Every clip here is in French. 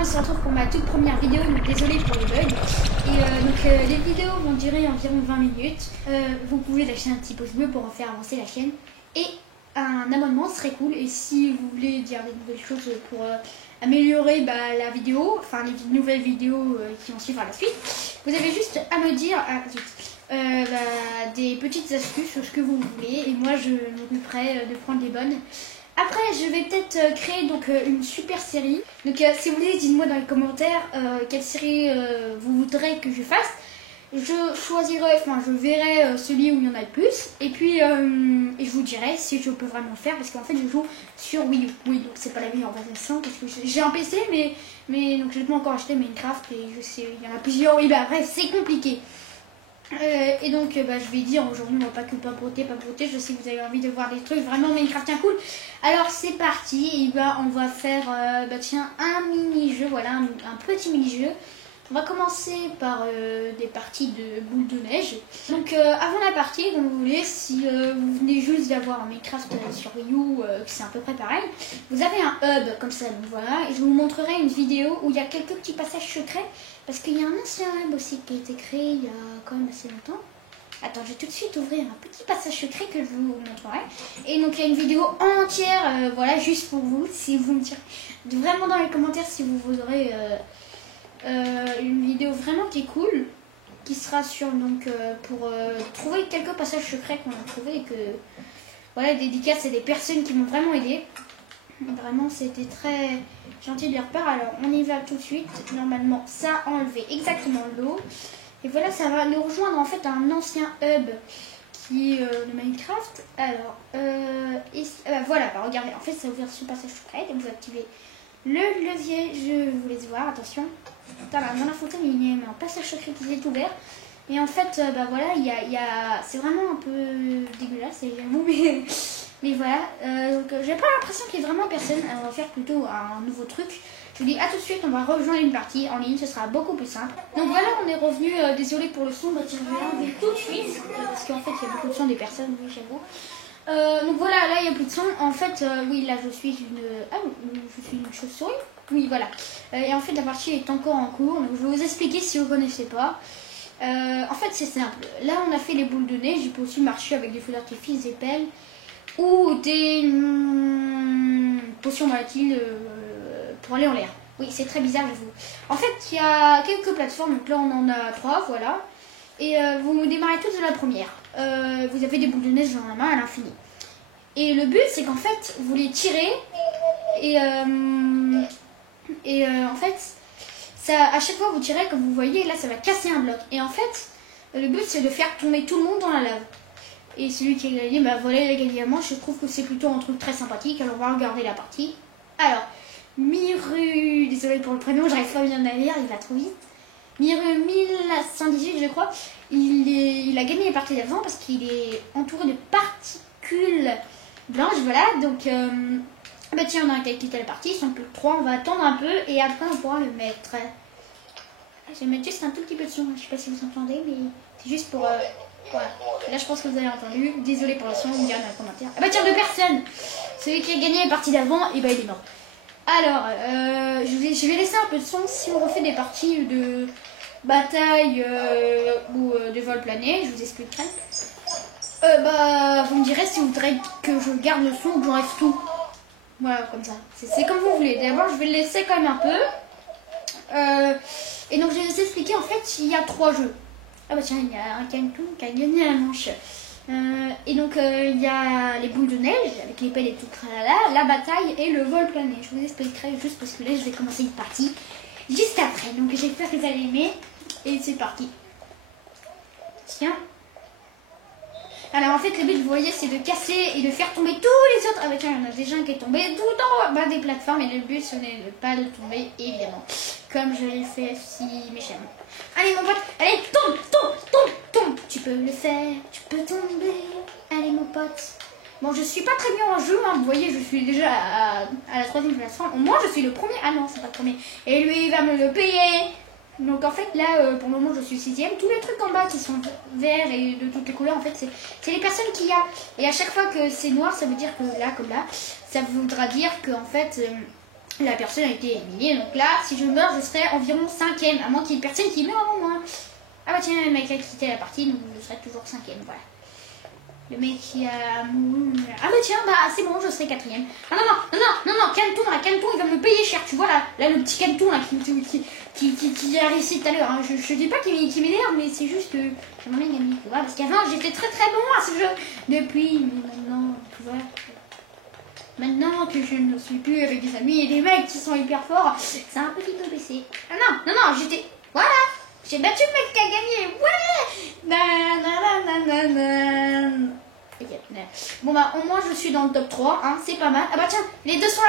on se retrouve pour ma toute première vidéo, donc désolé pour les bugs. Et les vidéos vont durer environ 20 minutes. Vous pouvez lâcher un petit pouce bleu pour en faire avancer la chaîne. Et un abonnement serait cool. Et si vous voulez dire des nouvelles choses pour améliorer la vidéo, enfin les nouvelles vidéos qui vont suivre à la suite, vous avez juste à me dire des petites astuces, ce que vous voulez. Et moi je m'occuperai de prendre les bonnes. Après, je vais peut-être créer une super série. Donc, si vous voulez, dites-moi dans les commentaires quelle série vous voudrez que je fasse. Je choisirai, je verrai celui où il y en a le plus. Et puis, je vous dirai si je peux vraiment le faire. Parce qu'en fait, je joue sur Wii U. Oui, donc c'est pas la meilleure version. Parce que j'ai un PC, mais donc je n'ai pas encore acheté Minecraft. Et je sais, il y en a plusieurs. Oui, après, c'est compliqué. Et donc je vais dire aujourd'hui on va pas que papoter, je sais que vous avez envie de voir des trucs vraiment Minecraftien cool. Alors c'est parti, et on va faire un mini-jeu, voilà, un petit mini-jeu. On va commencer par des parties de boules de neige. Donc avant la partie, comme vous voulez, si vous venez juste d'avoir un Minecraft sur Wii U, c'est à peu près pareil, vous avez un hub comme ça, donc voilà, et je vous montrerai une vidéo où il y a quelques petits passages secrets, parce qu'il y a un ancien hub aussi qui a été créé il y a quand même assez longtemps. Attends, je vais tout de suite ouvrir un petit passage secret que je vous montrerai. Et donc il y a une vidéo entière, voilà, juste pour vous, si vous me direz vraiment dans les commentaires si vous aurez une vidéo vraiment qui est cool, qui sera sur pour trouver quelques passages secrets qu'on a trouvé et que voilà, dédicace à des personnes qui m'ont vraiment aidé. Vraiment c'était très gentil de leur part. Alors on y va tout de suite. Normalement ça a enlevé exactement l'eau. Et voilà, ça va nous rejoindre en fait un ancien hub qui est de Minecraft. Alors voilà, regardez, en fait ça ouvre ce passage secret et vous activez le levier, je vous laisse voir, attention. Dans la photo, il y a un passage secret qui s'est ouvert. Et en fait, voilà, c'est vraiment un peu dégueulasse, j'avoue, mais voilà. Donc, j'ai pas l'impression qu'il y ait vraiment personne. Alors, on va faire plutôt un nouveau truc. Je vous dis à tout de suite, on va rejoindre une partie en ligne, ce sera beaucoup plus simple. Donc voilà, on est revenu, désolé pour le son, je vais l'enlever tout de suite. Parce qu'en fait, il y a beaucoup de son des personnes, oui, j'avoue. Donc voilà, là il n'y a plus de son. En fait, oui, là je suis une chauve-souris. Oui, voilà. Et en fait, la partie est encore en cours. Donc je vais vous expliquer si vous ne connaissez pas. En fait, c'est simple. Là, on a fait les boules de neige. Il peut aussi marcher avec des feux d'artifice, des pelles ou des potions volatiles pour aller en l'air. Oui, c'est très bizarre, j'avoue. En fait, il y a quelques plateformes. Donc là, on en a 3, voilà. Et vous démarrez tous de la première. Vous avez des boules de neige dans la main à l'infini. Et le but, c'est qu'en fait, vous les tirez et en fait, à chaque fois vous tirez, comme vous voyez, là, ça va casser un bloc. Et en fait, le but, c'est de faire tomber tout le monde dans la lave. Et celui qui a gagné, voilà, il a gagné également. Je trouve que c'est plutôt un truc très sympathique. Alors, on va regarder la partie. Alors, Miru, désolé pour le prénom, j'arrive pas bien à lire, il va trop vite. Miru 1118, je crois, il a gagné les parties d'avant parce qu'il est entouré de particules blanches, voilà. Donc, tiens, on a quitté la partie, ils sont plus que 3, on va attendre un peu et après on pourra le mettre. Je vais mettre juste un tout petit peu de son, je sais pas si vous entendez, mais c'est juste pour... voilà, là je pense que vous avez entendu, désolé pour le son, vous me direz dans les commentaires. Tiens, 2 personnes. Celui qui a gagné les parties d'avant, et il est mort. Alors, je vais laisser un peu de son si on refait des parties de bataille ou de vol plané, je vous expliquerai. Vous me direz si vous voudrez que je garde le son ou que j'enlève tout. Voilà, comme ça. C'est comme vous voulez. D'abord, je vais le laisser quand même un peu. Et donc, je vais vous expliquer. En fait, il y a 3 jeux. Tiens, il y a un Cancun qui a gagné la manche. Et donc il y a les boules de neige avec les pelles et tout, la bataille et le vol plané. Je vous expliquerai juste parce que là je vais commencer une partie juste après. Donc j'espère que vous allez aimer. Et c'est parti. Tiens. Alors en fait le but, vous voyez, c'est de casser et de faire tomber tous les autres. Tiens, il y en a déjà un qui est tombé tout en bas des plateformes. Et le but, ce n'est pas de tomber, évidemment. Comme je l'ai fait si méchamment. Allez mon pote, allez, tombe. Tu peux le faire, tu peux tomber. Allez mon pote. Bon, je suis pas très bien en jeu, hein. Vous voyez, je suis déjà à la 3e plateforme. Moi, je suis le premier. Ah non, c'est pas le premier. Et lui, il va me le payer. Donc en fait, là, pour le moment, je suis 6e. Tous les trucs en bas qui sont verts et de toutes les couleurs, en fait, c'est les personnes qu'il y a. Et à chaque fois que c'est noir, ça veut dire que là, comme là, ça voudra dire que en fait... La personne a été éliminée. Donc là, si je meurs, je serai environ 5ème. À moins qu'il y ait une personne qui meurt avant moi. Ah bah tiens, le mec a quitté la partie, donc je serai toujours 5ème. Voilà. Le mec qui a... Ah bah tiens, bah c'est bon, je serai 4ème. Ah non, Canton, là, Canton, il va me payer cher. Tu vois là le petit Canton là qui a réussi tout à l'heure. Hein. Je dis pas qu'il m'énerve, mais c'est juste que j'aimerais bien gagner. Tu vois, parce qu'avant, j'étais très bon à ce jeu. Depuis, mais maintenant, tu vois... Maintenant que je ne suis plus avec des amis et des mecs qui sont hyper forts, c'est un petit peu baissé. Ah non, j'étais... Voilà, j'ai battu le mec qui a gagné. Ouais. Bon bah au moins je suis dans le top 3, hein, c'est pas mal. Ah bah tiens, les deux sont là,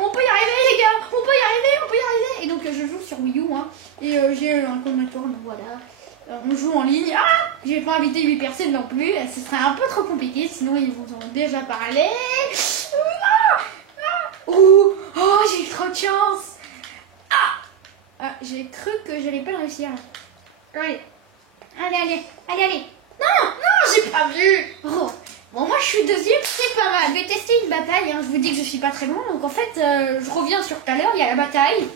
on peut y arriver les gars, on peut y arriver. Et donc je joue sur Wii U, hein, et j'ai un connecteur, donc voilà. On joue en ligne. Ah, j'ai pas invité 8 personnes non plus, ce serait un peu trop compliqué, sinon ils vous en ont déjà parlé. Oh, j'ai eu trop de chance. J'ai cru que j'allais pas le réussir. Allez. Non, j'ai pas vu. Oh. Bon, moi je suis deuxième, c'est pas mal. Je vais tester une bataille, hein. Je vous dis que je suis pas très bon. Donc en fait, je reviens sur tout à l'heure, il y a la bataille.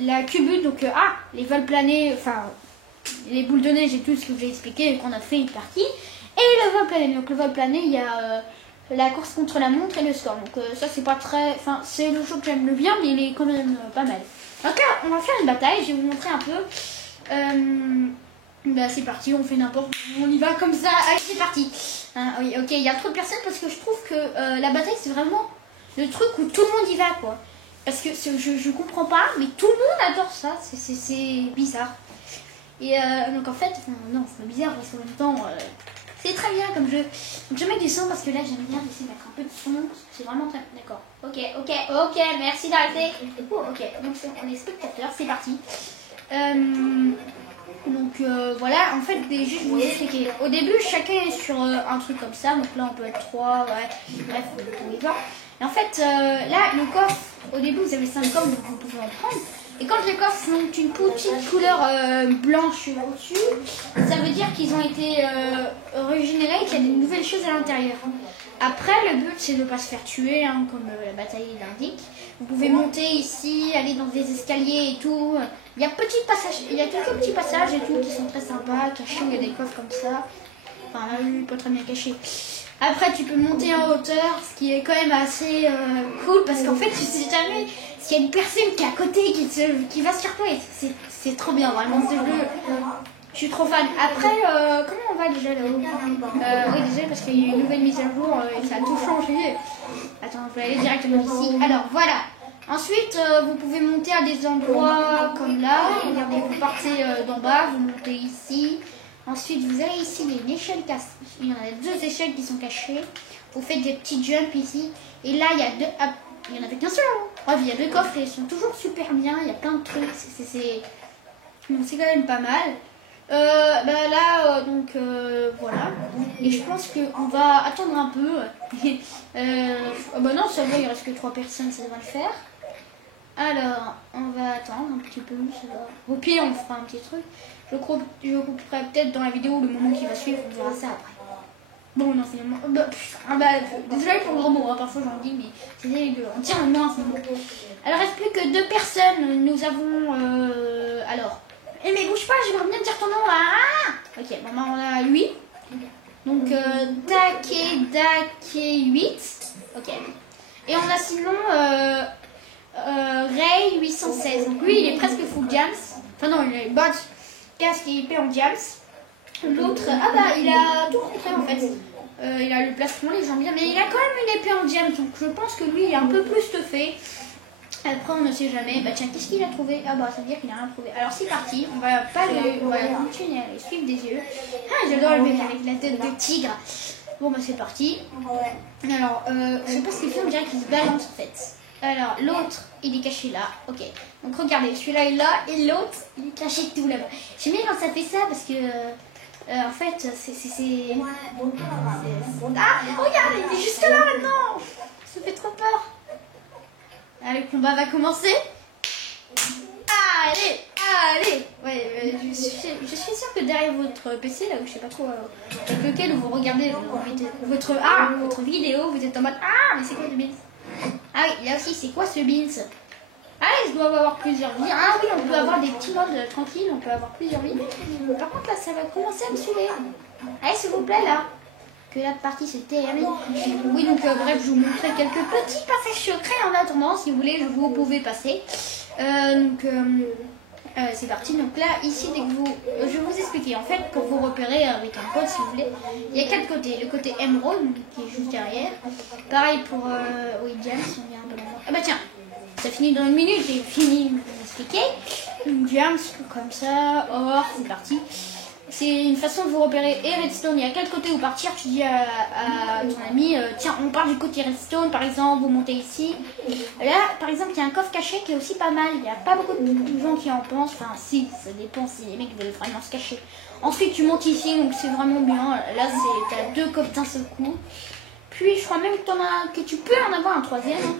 La cubute, donc les vols planés, enfin les boules de neige et tout ce que j'ai expliqué, qu'on a fait une partie. Et le vol plané. Donc le vol plané, il y a la course contre la montre et le score. Donc ça c'est pas très... Enfin c'est le jeu que j'aime le bien, mais il est quand même pas mal. Donc là, on va faire une bataille, je vais vous montrer un peu. Bah c'est parti, on fait n'importe où, on y va comme ça, allez c'est parti. Hein, oui, ok, il y a trop de personnes parce que je trouve que la bataille c'est vraiment le truc où tout le monde y va quoi. Parce que je comprends pas, mais tout le monde adore ça, c'est bizarre. Et donc en fait, non c'est bizarre parce qu'en même temps, c'est très bien comme jeu. Donc je mets du son parce que là j'aime bien essayer de mettre un peu de son, parce que c'est vraiment très... D'accord, ok, merci d'arrêter. Oh, ok, donc on est spectateurs, c'est parti. Donc voilà, en fait, je vais vous expliquer. Au début, chacun est sur un truc comme ça. Donc là, on peut être 3, ouais. Bref, on y va. Et en fait, là, le coffre, au début, vous avez 5 coffres, donc vous pouvez en prendre. Et quand les coffres sont une petite couleur blanche au-dessus, ça veut dire qu'ils ont été régénérés et qu'il y a des nouvelles choses à l'intérieur. Après, le but, c'est de ne pas se faire tuer, hein, comme la bataille l'indique. Vous pouvez monter ici, aller dans des escaliers et tout. Il y a quelques petits passages et tout qui sont très sympas, cachés, il y a des coffres comme ça. Enfin, là, lui, pas très bien caché. Après, tu peux monter en hauteur, ce qui est quand même assez cool, parce qu'en fait, tu sais jamais s'il y a une personne qui est à côté, qui va sur toi, et c'est trop bien, vraiment, ce jeu. Je suis trop fan. Après, comment on va déjà là-haut? Oui, désolé, parce qu'il y a une nouvelle mise à jour, et ça a tout changé. Attends, je vais aller directement ici. Alors, voilà. Ensuite, vous pouvez monter à des endroits comme là. Regardez, vous partez d'en bas, vous montez ici. Ensuite, vous allez ici, il y a une échelle cachée. Il y en a 2 échelles qui sont cachées. Vous faites des petits jumps ici. Et là, il y a 2... Ah, il y en avait qu'un seul. Bref, il y a 2 coffres et ils sont toujours super bien. Il y a plein de trucs. C'est quand même pas mal. Donc voilà. Et je pense qu'on va attendre un peu. Bah non, ça va, il reste que 3 personnes, ça devrait le faire. Alors, on va attendre un petit peu, ça va. Au pire, on fera un petit truc. Je couperai peut-être dans la vidéo le moment qui va suivre, on verra ça après. Bon, non, finalement. Désolé pour le gros mot, hein, parfois j'en dis, mais c'est dégueu. On tient en main en ce moment. Alors, il ne reste plus que 2 personnes. Nous avons. Alors. Mais bouge pas, je vais bien dire ton nom là. Ah ok, bon, bah, on a 8. Donc, Dake 8. Ok. Et on a sinon. Ray 816. Donc lui il est presque full jams. Enfin non, il a une botte, casque et épée en jams. L'autre, il a tout rentré en fait. Il a le plastron, les jambes bien, mais il a quand même une épée en jams. Donc je pense que lui il est un peu plus stuffé. Après on ne sait jamais. Bah tiens, qu'est-ce qu'il a trouvé? Ça veut dire qu'il a rien trouvé. Alors c'est parti, on va continuer à les suivre des yeux. Ah j'adore le mec avec la tête de tigre. Bon bah c'est parti. Alors je sais pas ce qu'il fait, on dirait qu'il se balance en fait. Alors, l'autre, il est caché là. Ok. Donc, regardez, celui-là est là et l'autre, il est caché tout là-bas. J'aime bien quand ça fait ça parce que, en fait, c'est... Ah, regarde, il est juste là maintenant. Ça fait trop peur. Ah, le combat va commencer. Allez. Ouais, je suis sûre que derrière votre PC, là où je sais pas trop avec lequel vous regardez votre vidéo, vous êtes en mode... Ah, mais c'est quoi le bêtise? Ah oui, là aussi, c'est quoi ce beans? Ah, je dois avoir plusieurs vies. Ah oui, on peut avoir des petits modes tranquilles, on peut avoir plusieurs vies. Par contre, là, ça va commencer à me saouler. Allez, s'il vous plaît, là. Que la partie se termine. Oui, donc, bref, je vous montrerai quelques petits passages secrets en attendant. Si vous voulez, vous pouvez passer. C'est parti. Donc là, ici, dès que vous... je vais vous expliquer. En fait, pour vous repérer avec un code, si vous voulez, il y a 4 côtés. Le côté émeraude, qui est juste derrière. Pareil pour... oui, James, on vient un peu là-bas. Ah bah tiens, ça finit dans une minute, j'ai fini de vous expliquer. Donc James, comme ça, or, c'est parti. C'est une façon de vous repérer. Et redstone, il y a 4 côtés où partir. Tu dis à ton ami, tiens, on part du côté redstone, par exemple, vous montez ici. Là, par exemple, il y a un coffre caché qui est aussi pas mal. Il n'y a pas beaucoup de gens qui en pensent. Enfin, si, ça dépend si les mecs veulent vraiment se cacher. Ensuite, tu montes ici, donc c'est vraiment bien. Là, t'as 2 coffres d'un seul coup. Puis, je crois même que tu peux en avoir un troisième.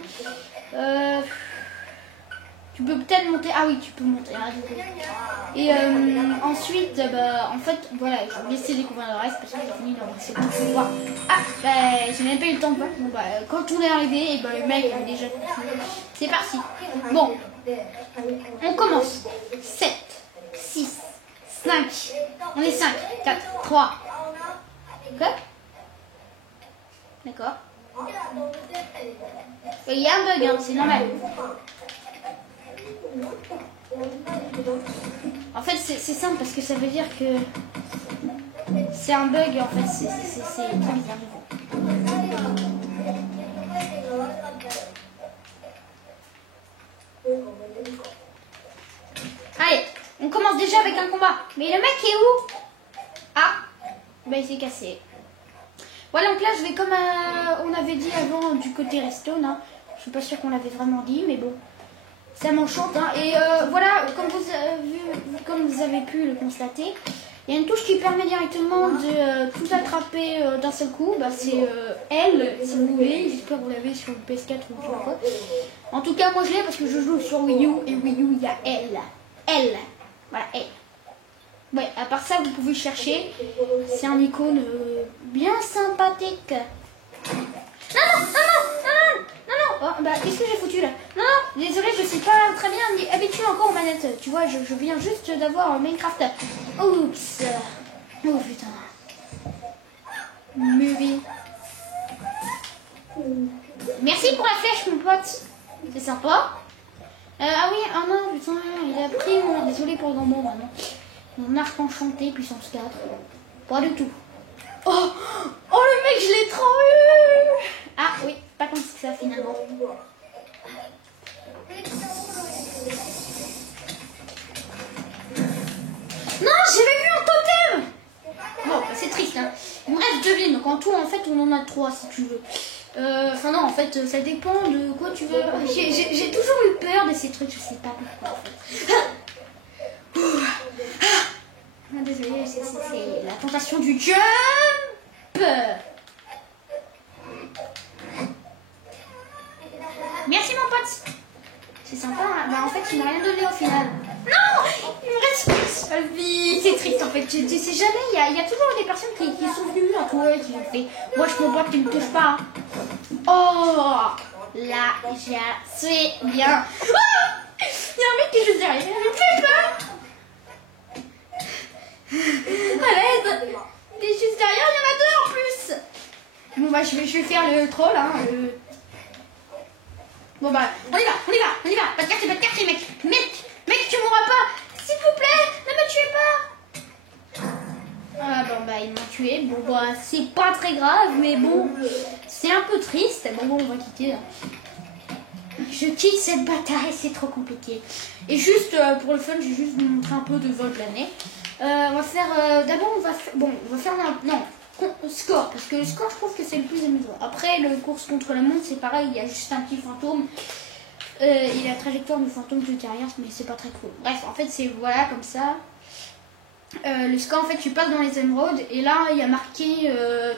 Tu peux peut-être monter. Ah oui, tu peux monter. Ah, et ensuite, en fait, voilà, je vais laisser découvrir le reste parce que j'ai fini c'est bon, je vais voir. Ah, j'ai même pas eu le temps de voir. Bon, quand on est arrivé, et le mec avait déjà tout. C'est parti. Bon, on commence. 7, 6, 5. On est 5, 4, 3. Ok? D'accord. Il y a un bug, hein, c'est normal. En fait, c'est simple parce que ça veut dire que c'est un bug. En fait, c'est très bizarre. Allez, on commence déjà avec un combat. Mais le mec est où? Ah, il s'est cassé. Voilà, donc là, je vais comme on avait dit avant du côté redstone. Hein. Je suis pas sûre qu'on l'avait vraiment dit, mais bon. Ça m'enchante, hein. Et voilà, comme vous avez pu le constater, il y a une touche qui permet directement de tout attraper d'un seul coup. C'est L, si vous voulez. J'espère que vous l'avez sur le PS4 ou sur quoi. En tout cas, moi je l'ai parce que je joue sur Wii U. Et Wii U, il y a L. L. Voilà, L. Ouais, à part ça, vous pouvez chercher. C'est un icône bien sympathique. Non, non, non, non, non, non, non. Oh, qu'est-ce que j'ai foutu là? Non, non, désolé, je sais pas très bien ni habitué encore aux manettes. Tu vois, je viens juste d'avoir Minecraft. Oups. Oh putain. Movie. Merci pour la flèche, mon pote. C'est sympa. Ah oui, oh non, putain, il a pris mon... Désolé pour le grand mot maintenant. Mon arc enchanté, puissance 4. Pas du tout. Oh, le mec, je l'ai trop eu. Ah oui, pas tant que ça finalement. Non, j'avais vu un totem. Bon, c'est triste, hein. Il me reste 2 vies, donc en tout, en fait, on en a 3 si tu veux. Enfin non, en fait, ça dépend de quoi tu veux. J'ai toujours eu peur de ces trucs, je sais pas pourquoi en fait. Désolée, c'est la tentation du jump. Merci mon pote. C'est sympa, hein. En fait, il m'a rien donné au final. Non, il me reste une seule vie. C'est triste en fait, tu sais jamais, il y a toujours des personnes qui sont venues à toi et qui ont fait moi je comprends que tu ne me touches pas. Oh, là, c'est bien. Oh, il y a un mec qui est juste derrière, il me fait peur. À l'aide. Il est juste derrière, il y en a 2 en plus. Bon je vais faire le troll, hein. Bon on y va. Pas de quartier, mec. Mec, tu mourras pas. S'il vous plaît, ne me tuez pas. Ah ils m'ont tué. Bon c'est pas très grave, mais bon, c'est un peu triste. Bon, on va quitter. Je quitte cette bataille, c'est trop compliqué. Et juste pour le fun, j'ai juste vous montrer un peu de vol de l'année. On va faire d'abord on va faire score, parce que le score je trouve que c'est le plus amusant. Après le course contre le monde c'est pareil, il y a juste un petit fantôme et la trajectoire du fantôme juste derrière, mais c'est pas très cool. Bref, en fait c'est voilà comme ça. Le score en fait tu passes dans les émeraudes et là il y a marqué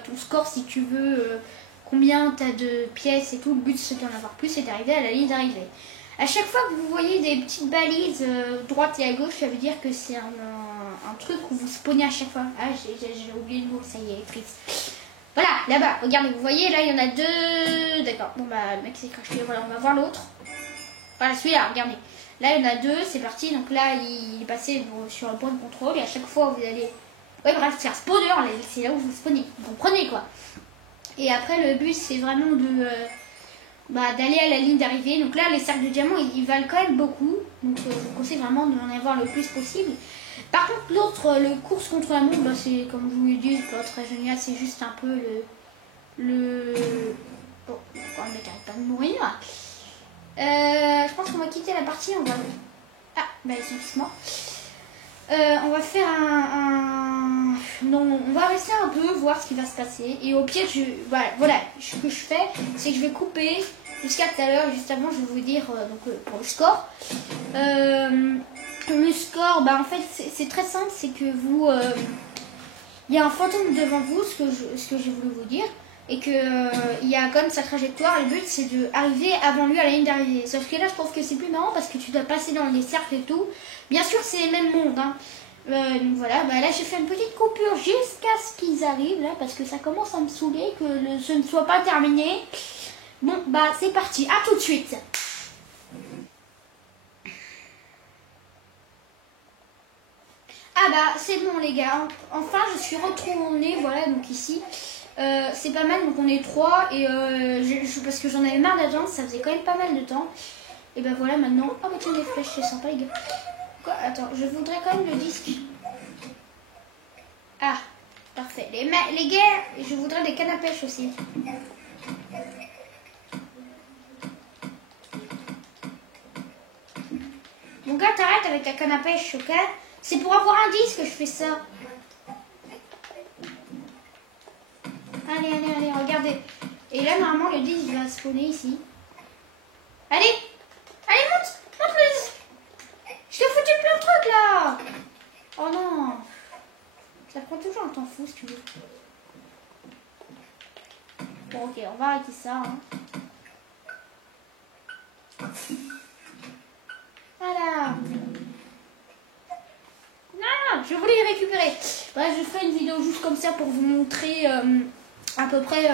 ton score si tu veux, combien tu as de pièces et tout. Le but c'est d'en avoir plus et d'arriver à la ligne d'arrivée. À chaque fois que vous voyez des petites balises droite et à gauche, ça veut dire que c'est un, truc où vous spawnez à chaque fois. Ah, j'ai oublié le mot, ça y est, triste. Voilà, là-bas, regardez, vous voyez, là, il y en a 2. D'accord, bon, bah, le mec s'est craché. Voilà, on va voir l'autre. Voilà, celui-là, regardez. Là, il y en a 2, c'est parti. Donc là, il est passé sur un point de contrôle. Et à chaque fois, vous allez... Ouais, bref, c'est un spawner, c'est là où vous spawnez. Vous comprenez, quoi. Et après, le but, c'est vraiment de... d'aller à la ligne d'arrivée. Donc là, les sacs de diamants, ils valent quand même beaucoup. Donc je vous conseille vraiment d'en avoir le plus possible. Par contre, l'autre, le course contre la montre, c'est comme je vous l'ai dit, c'est pas très génial. C'est juste un peu Bon, quand le mec arrête pas de mourir. Je pense qu'on va quitter la partie. On va... Ah, bah ils sont tous morts. On va faire Non, on va rester un peu, voir ce qui va se passer. Et au pire, voilà, ce que je fais, c'est que je vais couper jusqu'à tout à l'heure. Juste avant, je vais vous dire pour le score. Le score, en fait, c'est très simple. C'est que vous... il y a un fantôme devant vous, ce que j'ai voulu vous dire. Et qu'il y a comme sa trajectoire. Le but, c'est d'arriver avant lui à la ligne d'arrivée. Sauf que là, je trouve que c'est plus marrant parce que tu dois passer dans les cercles et tout. Bien sûr, c'est le même monde. Hein. Donc voilà, là, j'ai fait une petite coupure jusqu'à ce qu'ils arrivent. Là, parce que ça commence à me saouler que ce ne soit pas terminé. Bon, c'est parti. À tout de suite. Ah c'est bon les gars. Enfin, je suis retournée. Voilà, donc ici... c'est pas mal, donc on est 3 et parce que j'en avais marre d'attendre, ça faisait quand même pas mal de temps. Et voilà maintenant. Oh tiens, des flèches, c'est sympa les gars. Quoi? Attends, je voudrais quand même le disque. Ah, parfait. Les gars, je voudrais des cannes à pêche aussi. Mon gars, t'arrêtes avec ta canne à pêche, ok? C'est pour avoir un disque que je fais ça. Allez, regardez. Et là, normalement, le disque va spawner ici. Allez, monte. Je t'ai foutu plein de trucs, là. Oh non. Ça prend toujours un temps fou, si tu veux. Bon, ok, on va arrêter ça. Hein. Voilà. Non, je voulais les récupérer. Bref, je ferai une vidéo juste comme ça pour vous montrer... à peu près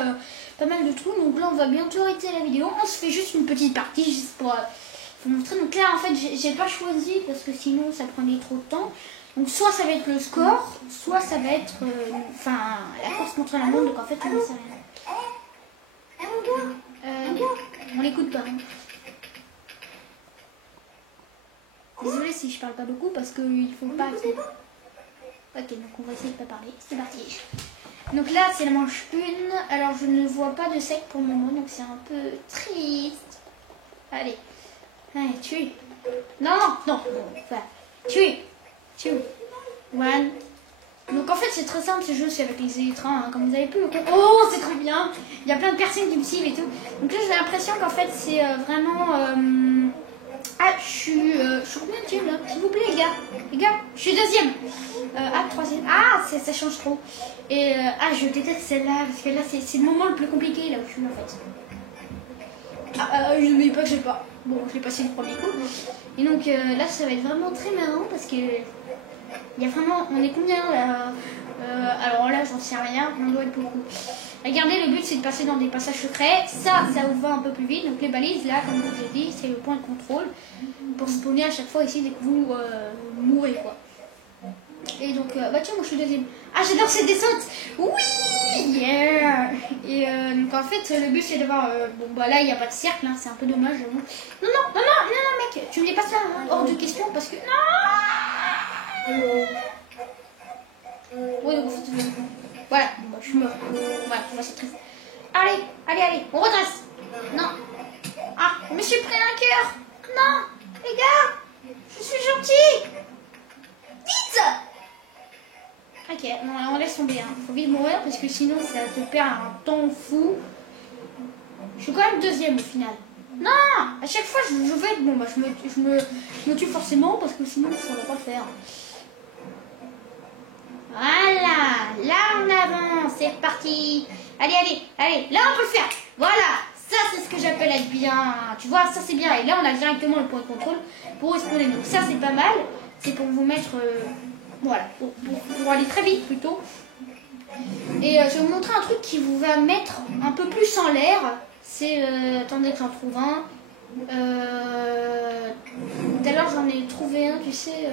pas mal de trucs. Donc là on va bientôt arrêter la vidéo. On se fait juste une petite partie juste pour vous montrer. Donc là en fait j'ai pas choisi parce que sinon ça prenait trop de temps. Donc soit ça va être le score, soit ça va être la course contre la montre. Donc en fait on ne sait rien. On l'écoute pas. Hein. Désolée si je parle pas beaucoup parce qu'il faut pas... Ok, donc on va essayer de pas parler. C'est parti. Donc là, c'est la manche 1. Alors, je ne vois pas de sec pour le moment, donc c'est un peu triste. Allez, tue. Non. Enfin, tue. One. Donc en fait, c'est très simple ce jeu, c'est avec les électrons, hein, comme vous avez pu. Oh, c'est trop bien. Il y a plein de personnes qui me suivent et tout. Donc là, j'ai l'impression qu'en fait, c'est vraiment... Ah, je suis combien de là? S'il vous plaît, les gars, je suis deuxième. Troisième. Ah, ça change trop. Et je déteste celle-là, parce que là, c'est le moment le plus compliqué, là où je suis, en fait. Je ne dis pas que j'ai pas. Bon, je l'ai passé le premier coup. Et donc, là, ça va être vraiment très marrant, parce que... Il y a vraiment... On est combien, là? Alors là, j'en sais rien, on doit être beaucoup. Regardez, le but c'est de passer dans des passages secrets. Ça vous va un peu plus vite. Donc les balises, là, comme je vous ai dit, c'est le point de contrôle pour spawner à chaque fois ici dès que vous mourrez, quoi. Et donc, tiens, moi je suis deuxième. Ah, j'adore cette descente. Oui, yeah. Et donc en fait, le but c'est d'avoir... là, il n'y a pas de cercle, hein, c'est un peu dommage. Non, mec, tu me dis pas ça, hein, hors de question, parce que... Non. Ouais, donc en fait... Voilà, je meurs. Voilà, c'est triste. Allez, on redresse. Non. Ah, je me suis pris un cœur. Non, les gars, je suis gentil. Vite. Ok, on laisse tomber. Hein. Faut vite mourir parce que sinon ça te perd un temps fou. Je suis quand même deuxième au final. Non, à chaque fois je vais être... Bon, je me tue forcément parce que sinon ça va pas le faire. Voilà, là on avance, c'est reparti. Allez, là on peut le faire. Voilà, ça c'est ce que j'appelle être bien. Tu vois, ça c'est bien. Et là on a directement le point de contrôle pour respawner. Donc ça c'est pas mal. C'est pour vous mettre... voilà, pour aller très vite plutôt. Et je vais vous montrer un truc qui vous va mettre un peu plus en l'air. C'est... attendez que j'en trouve un. Tout à l'heure j'en ai trouvé un, tu sais...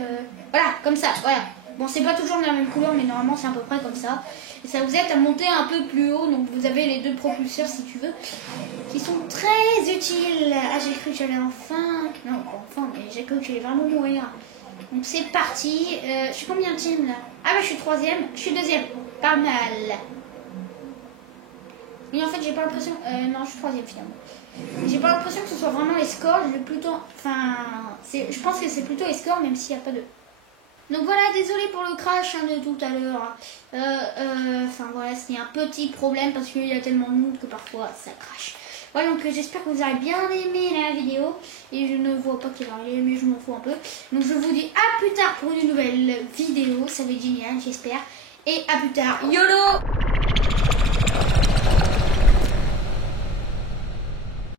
voilà, comme ça, voilà. Bon, c'est pas toujours de la même couleur, mais normalement c'est à peu près comme ça. Et ça vous aide à monter un peu plus haut. Donc vous avez les deux propulseurs, si tu veux, qui sont très utiles. Ah, j'ai cru que j'allais enfin... Non, pas enfin, mais j'ai cru que j'allais vraiment mourir. Donc c'est parti. Je suis combien de team là? Ah bah je suis 3ème, je suis 2ème. Pas mal. Mais en fait j'ai pas l'impression... non, je suis 3ème finalement. J'ai pas l'impression que ce soit vraiment les scores. Je vais plutôt... Enfin... Je pense que c'est plutôt les scores, même s'il n'y a pas de... Donc voilà, désolé pour le crash de tout à l'heure. Enfin voilà, c'est un petit problème parce qu'il y a tellement de monde que parfois ça crache. Voilà, donc j'espère que vous avez bien aimé la vidéo. Et je ne vois pas qu'il va mais je m'en fous un peu. Donc je vous dis à plus tard pour une nouvelle vidéo. Ça va être génial, j'espère. Et à plus tard. YOLO!